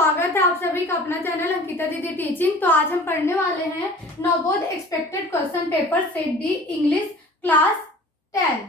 स्वागत है आप सभी का अपना चैनल अंकिता दीदी टीचिंग। तो आज हम पढ़ने वाले हैं Navodaya expected question paper set D English class 10।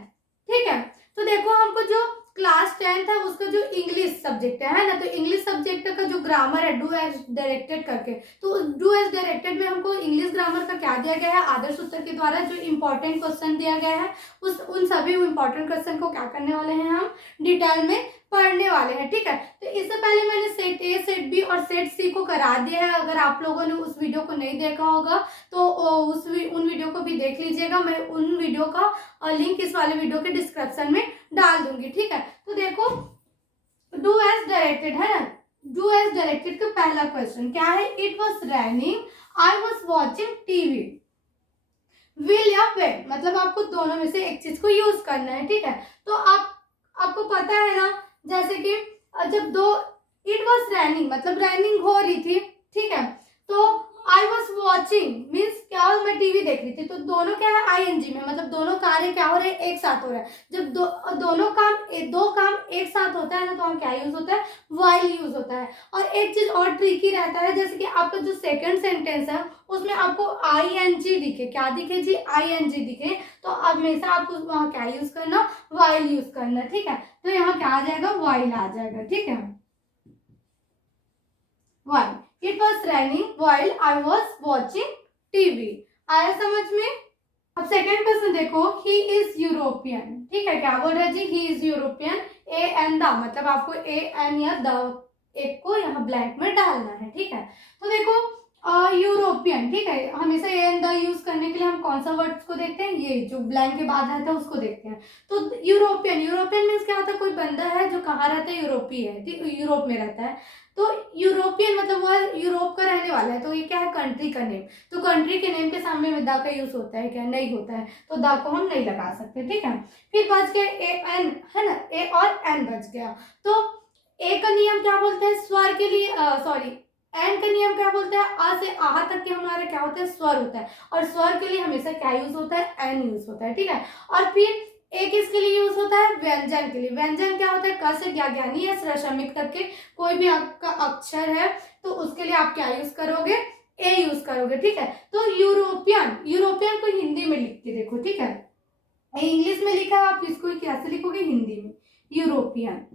ठीक है, तो देखो हमको जो क्लास 10 था उसका जो इंग्लिश सब्जेक्ट है ना, तो इंग्लिश सब्जेक्ट का जो ग्रामर है डू एज डायरेक्टेड करके, तो डू एज डायरेक्टेड में हमको इंग्लिश ग्रामर का क्या दिया गया है, आदर्श उत्तर के द्वारा जो इंपॉर्टेंट क्वेश्चन दिया गया है उन सभी इंपॉर्टेंट क्वेश्चन को क्या करने वाले हैं, हम डिटेल में पढ़ने वाले हैं। ठीक है, तो इससे पहले मैंने सेट ए, सेट बी और सेट सी को करा दिया है। अगर आप लोगों ने उस वीडियो को नहीं देखा होगा तो उन वीडियो को भी देख लीजिएगा। मैं उन वीडियो का लिंक इस वाले वीडियो के डिस्क्रिप्शन में डाल दूंगी। ठीक है, तो देखो डू एज डायरेक्टेड है ना, डू एज डायरेक्टेड का पहला क्वेश्चन क्या है, it was raining, I was watching TV. While या वेन, मतलब आपको दोनों में से एक चीज को यूज करना है। ठीक है, तो आपको पता है ना, जैसे कि जब दो इट वॉज रैनिंग मतलब रैनिंग हो रही थी, ठीक है, तो आई वॉज वॉचिंग मीन्स क्या, मैं टीवी देख रही थी, तो दोनों क्या है आईएनजी में, मतलब दोनों कार्य क्या हो रहे हैं, एक साथ हो रहा है। जब दो काम एक साथ होता है ना, तो हम क्या यूज होता है, वाइल यूज होता है। और एक चीज और ट्रिकी रहता है, जैसे कि आपका जो सेकंड सेंटेंस है उसमें आपको आईएनजी दिखे, क्या दिखे जी, आईएनजी दिखे, तो हमेशा आपको वहां क्या यूज करना, वाइल यूज करना। ठीक है, तो यहाँ क्या आ जाएगा, वाइल आ जाएगा। ठीक है, while, it was raining while I was watching TV. आया समझ में। अब सेकेंड क्वेश्चन देखो, ही इज यूरोपियन। ठीक है, क्या बोल रहे हैं जी, he is European, a an the, मतलब आपको ए एन या द एक को यहाँ ब्लैंक में डालना है। ठीक है, तो देखो यूरोपियन, ठीक है, हमेशा ए एन द यूज करने के लिए हम कौन सा वर्ड्स को देखते हैं, ये जो ब्लैंक के बाद रहता है उसको देखते हैं। तो यूरोपियन, यूरोपियन मीन्स क्या होता है, कोई बंदा है जो कहाँ रहता है, यूरोपीय है, यूरोप में रहता है। तो यूरोपियन मतलब वह यूरोप का रहने वाला है, तो ये क्या है, कंट्री का नेम। तो कंट्री के नेम के सामने में द का यूज होता है क्या, नहीं होता है, तो द को हम नहीं लगा सकते। ठीक है, फिर बच गया ए एन, है ना, ए और एन बच गया। तो ए का नियम क्या बोलते हैं, स्वर के लिए, सॉरी एन का नियम क्या बोलते हैं, आ से आहा तक के हमारा क्या होता है, स्वर होता है, और स्वर के लिए हमेशा क्या यूज होता है, एन यूज होता है। ठीक है, और फिर एक किसके लिए यूज होता है, व्यंजन के लिए। व्यंजन क्या होता है, क से ज्ञानी या श्रमिक करके कोई भी आपका अक्षर है, तो उसके लिए आप क्या यूज करोगे, ए यूज करोगे। ठीक है, तो यूरोपियन, यूरोपियन को हिंदी में लिख के देखो। ठीक है, इंग्लिश में लिखा है, आप इसको कैसे लिखोगे, हिंदी में, यूरोपियन,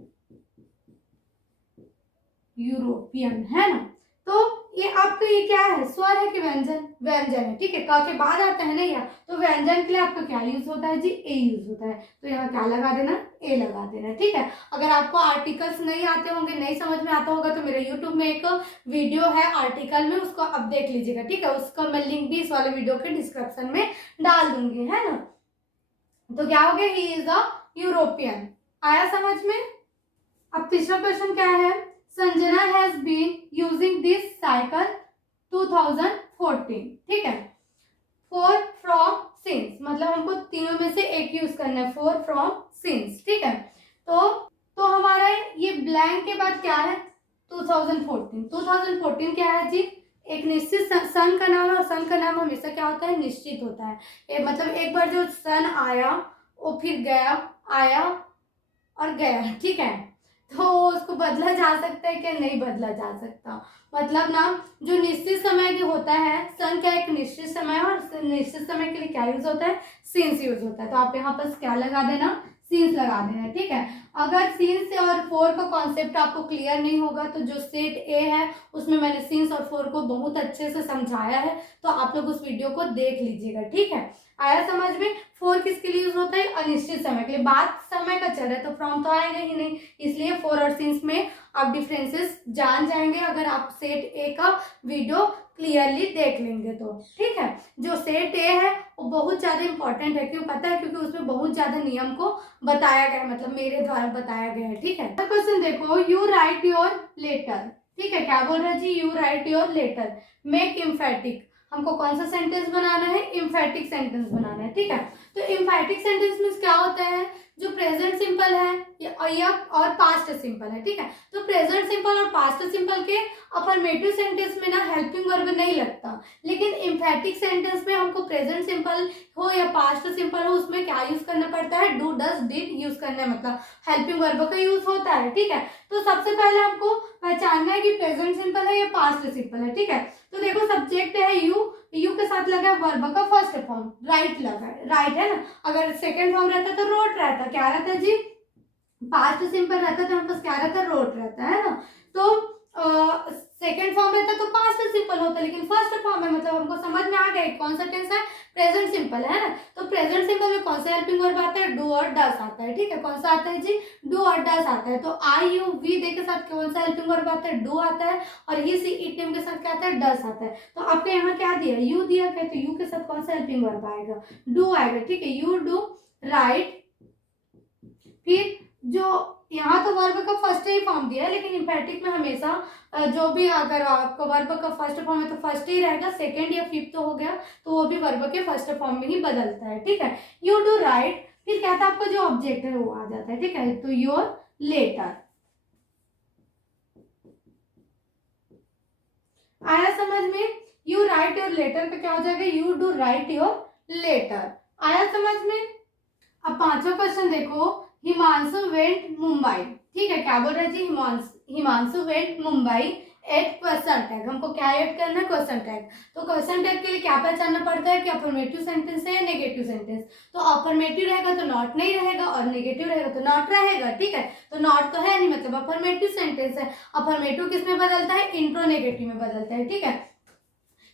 यूरोपियन, है ना। तो ये आपका ये क्या है, स्वर है कि व्यंजन, व्यंजन है। ठीक है, क के बाद आता है ना या, तो व्यंजन के लिए आपका क्या यूज होता है जी, ए यूज होता है, तो यहाँ क्या लगा देना, ए लगा देना। ठीक है, अगर आपको आर्टिकल्स नहीं आते होंगे, नहीं समझ में आता होगा, तो मेरे यूट्यूब में एक वीडियो है आर्टिकल में, उसको अब देख लीजिएगा। ठीक है, उसका मैं लिंक भी इस वाले वीडियो के डिस्क्रिप्शन में डाल दूंगी, है ना। तो क्या हो गया, ही इज अ यूरोपियन। आया समझ में। अब तीसरा क्वेश्चन क्या है, Sanjana has been using this cycle 2014। ठीक है, फॉर फ्रॉम सिंस, मतलब हमको तीनों में से एक यूज करना है, फॉर फ्रॉम सिंस। ठीक है, तो हमारा ये ब्लैंक के बाद क्या है, 2014। 2014 क्या है जी, एक निश्चित सन का नाम है, और सन का नाम हमेशा क्या होता है, निश्चित होता है। मतलब एक बार जो सन आया वो फिर गया, आया और गया। ठीक है, तो उसको बदला जा सकता है क्या, नहीं बदला जा सकता। मतलब ना, जो निश्चित समय के होता है, सन क्या एक निश्चित समय है, और निश्चित समय के लिए क्या यूज होता है, सिंस यूज होता है। तो आप यहाँ पर क्या लगा देना, सिंस लगा देना। ठीक है, अगर सिंस और फोर का कॉन्सेप्ट आपको क्लियर नहीं होगा, तो जो सेट ए है उसमें मैंने सिंस और फोर को बहुत अच्छे से समझाया है, तो आप लोग उस वीडियो को देख लीजिएगा। ठीक है, आया समझ में। फोर किसके लिए यूज होता है, अनिश्चित समय के लिए, बात समय का चल रहा है, तो फ्रॉम तो आएगा ही नहीं, इसलिए फोर और सिंस में आप डिफरेंसेस जान जाएंगे अगर आप सेट ए का वीडियो क्लियरली देख लेंगे तो। ठीक है, जो सेट ए है वो बहुत ज्यादा इंपॉर्टेंट है, क्यों पता है, क्योंकि उसमें बहुत ज्यादा नियम को बताया गया है, मतलब मेरे द्वारा बताया गया है। ठीक है, क्वेश्चन देखो, यू राइट योर लेटर। ठीक है, क्या बोल रहा है जी, you write your letter, make emphatic, हमको कौन सा सेंटेंस बनाना है, एम्फेटिक सेंटेंस बनाना है। ठीक है, तो एम्फेटिक सेंटेंस मीन्स क्या होता है, जो प्रेजेंट सिंपल है या और पास्ट सिंपल है, ठीक है। तो प्रेजेंट सिंपल और पास्ट सिंपल के अफर्मेटिव सेंटेंस में ना हेल्पिंग वर्ब नहीं लगता, लेकिन एम्फैटिक सेंटेंस में हमको प्रेजेंट सिंपल हो या पास्ट सिंपल हो उसमें क्या यूज करना पड़ता है, डू डज डिड यूज करना है, मतलब हेल्पिंग वर्ब का यूज होता है, ठीक है। तो सबसे पहले हमको पहचानना है कि प्रेजेंट सिंपल है या पास्ट सिंपल है, ठीक है। तो देखो सब्जेक्ट है यू के साथ लगा है वर्ब का फर्स्ट फॉर्म, राइट लगा है, राइट है ना। अगर सेकंड फॉर्म रहता तो रोट रहता, क्या रहता है जी, पास्ट सिंपल रहता तो हमारे पास क्या रहता, रोट रहता है ना। तो सेकंड फॉर्म रहता तो पास्ट सिंपल होता, लेकिन फर्स्ट फॉर्म में मतलब हमको समझ में आ गया कौन सा टेंस है, प्रेजेंट सिंपल है ना। तो प्रेजेंट सिंपल में कौन सा हेल्पिंग वर्ब आता है, डू और डस आता है, ठीक है। कौन सा आता है जी, डू और डस आता है। तो आई यू वी दे के साथ कौन सा हेल्पिंग वर्ब आता है, डू आता है, और ही सी इट नेम के साथ क्या आता है, डस आता है। तो आपके यहाँ क्या दिया, यू दिया क्या, तो यू के साथ कौन सा हेल्पिंग वर्ब आएगा, डू आएगा, ठीक है। यू डू राइट, फिर जो यहाँ तो वर्ब का फर्स्ट ही फॉर्म दिया है, लेकिन इम्पेरेटिव में हमेशा जो भी अगर आपका वर्ब का फर्स्ट फॉर्म है तो फर्स्ट ही रहेगा, सेकंड या फिफ्थ तो हो गया तो वो भी वर्ब के फर्स्ट फॉर्म में ही बदलता है, ठीक है। यू डू राइट, फिर क्या था आपका जो ऑब्जेक्ट है वो आ जाता है, ठीक है। तो योर लेटर, आया समझ में, यू राइट योर लेटर का क्या हो जाएगा, you do write your letter, आया समझ में। अब पांचवा क्वेश्चन देखो, हिमांशु वेंट मुंबई, ठीक है। क्या बोल रहे हैं जी, Himanshu went Mumbai at question tag, हमको क्या ऐड करना है, क्वेश्चन टैग। तो क्वेश्चन टैग के लिए क्या पहचानना पड़ता है कि अफर्मेटिव सेंटेंस है या नेगेटिव सेंटेंस। तो अफर्मेटिव रहेगा तो नॉट नहीं रहेगा, और नेगेटिव रहेगा तो नॉट रहेगा, ठीक है। तो नॉट तो है नहीं, मतलब अफर्मेटिव सेंटेंस है। अफर्मेटिव किस में बदलता है, इंट्रोनेगेटिव में बदलता है, ठीक है।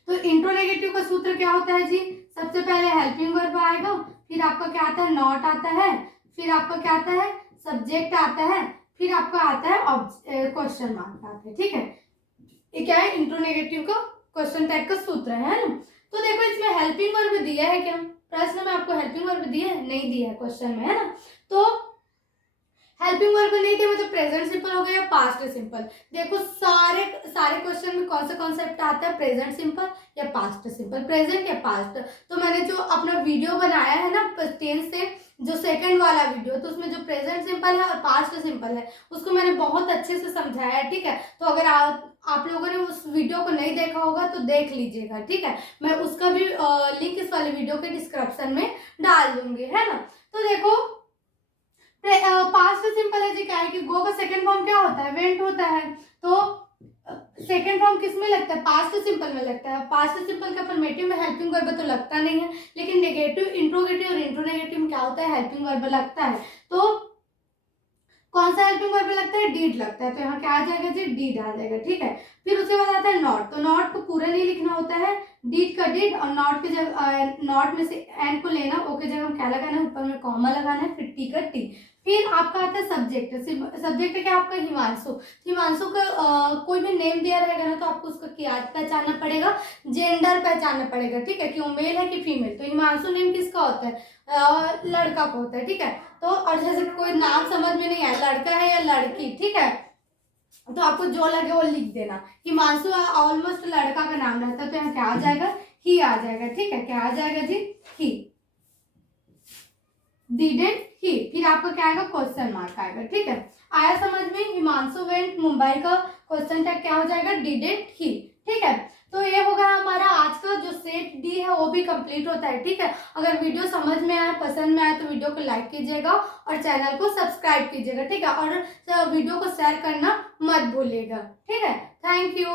तो इंट्रोनेगेटिव का सूत्र क्या होता है जी, सबसे पहले हेल्पिंग वर्ब आएगा, फिर आपका क्या आता है, नॉट आता है, फिर आपका क्या आता है, सब्जेक्ट आता है, फिर आपका आता है क्वेश्चन मार्क आता है, ठीक है। ये क्या है, इंट्रोनेगेटिव का क्वेश्चन टैग का सूत्र है ना। तो देखो इसमें हेल्पिंग वर्ब दिया है क्या, प्रश्न में आपको हेल्पिंग वर्ब दिया है, नहीं दिया है क्वेश्चन में, है ना। तो हेल्पिंग वर्ब नहीं थे, मतलब प्रेजेंट सिंपल हो गया या पास्ट सिंपल। देखो सारे क्वेश्चन में कौन सा कॉन्सेप्ट आता है, प्रेजेंट सिंपल या पास्ट सिंपल, प्रेजेंट या पास्ट। तो मैंने जो अपना वीडियो बनाया है ना टेंस से, जो सेकंड वाला वीडियो, तो उसमें जो प्रेजेंट सिंपल है और पास्ट सिंपल है उसको मैंने बहुत अच्छे से समझाया है, ठीक है। तो अगर आप लोगों ने उस वीडियो को नहीं देखा होगा तो देख लीजिएगा, ठीक है। मैं उसका भी लिंक इस वाले वीडियो के डिस्क्रिप्शन में डाल दूंगी, है ना। तो देखो पास्ट सिंपल है जी, क्या है कि गो का सेकंड फॉर्म क्या होता है, वेंट होता है। तो सेकंड फॉर्म किस में लगता है, पास्ट सिंपल में लगता है। पास्ट सिंपल का अफर्मेटिव में हेल्पिंग वर्ब तो लगता नहीं है, लेकिन नेगेटिव, इंट्रोगेटिव और इंट्रोनेगेटिव में क्या होता है, हेल्पिंग वर्ब लगता है। तो कौन सा हेल्पिंग वर्ब लगता है, डीड लगता है। तो यहाँ क्या आ जाएगा जी, डीड आ जाएगा, ठीक है। फिर उसके बाद आता है नॉट, तो नॉट को पूरा नहीं लिखना होता है, डीड का डीड, और नॉट के जगह नॉट में से एन को लेना, ओ के जगह हम क्या लगाना है, ऊपर में कॉमा लगाना है, फिर टी का टी। फिर आपका आता है सब्जेक्ट, सब्जेक्ट क्या आपका, हिमांशु। हिमांशु का कोई भी नेम दिया रहेगा ना तो आपको उसका क्या पहचानना पड़ेगा, जेंडर पहचानना पड़ेगा, ठीक है, कि वो मेल है कि फीमेल। तो हिमांशु नेम किसका होता है, लड़का का होता है, ठीक है। तो और जैसे कोई नाम समझ में नहीं आया, लड़का है या लड़की, ठीक है, तो आपको जो लगे वो लिख देना। हिमांशु ऑलमोस्ट लड़का का नाम रहता है, तो यहाँ क्या आ जाएगा, ही आ जाएगा, ठीक है। क्या आ जाएगा जी, ही, डिडंट ही, फिर आपका क्या आएगा, क्वेश्चन मार्क आएगा, ठीक है। आया समझ में, हिमांशु वेंट मुंबई का क्वेश्चन टैग क्या हो जाएगा, डिडंट ही, ठीक है। तो ये होगा हमारा आज का जो सेट डी है वो भी कंप्लीट होता है, ठीक है। अगर वीडियो समझ में आया, पसंद में आया तो वीडियो को लाइक कीजिएगा और चैनल को सब्सक्राइब कीजिएगा, ठीक है। और वीडियो को शेयर करना मत भूलिएगा, ठीक है। Thank you.